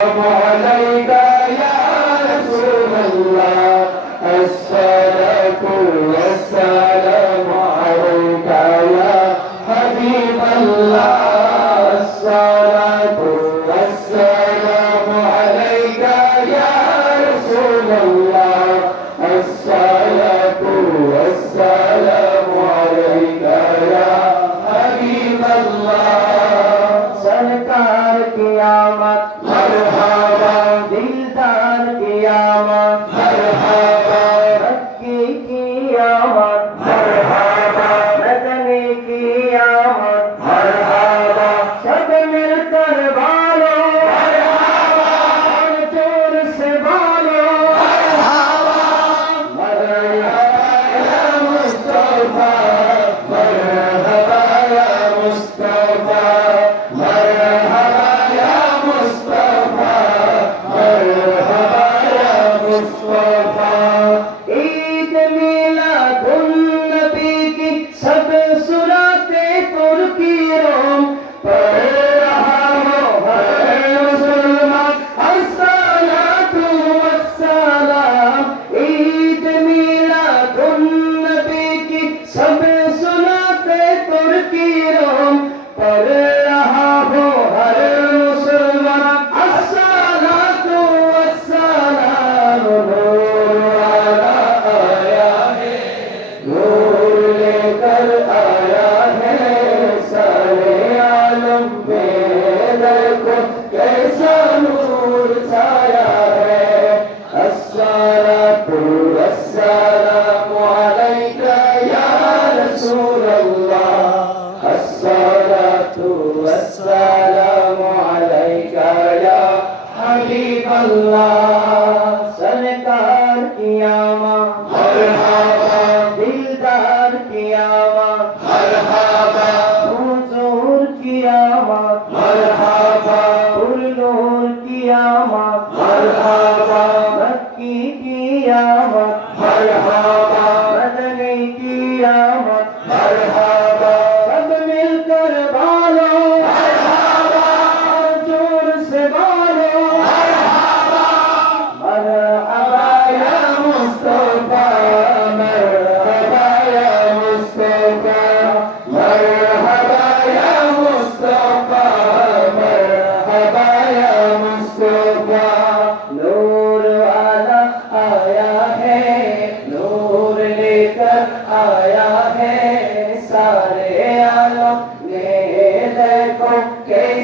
啊！साल सनतार कया हला फूज़ोर किया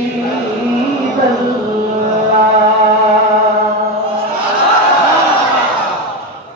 Thank you.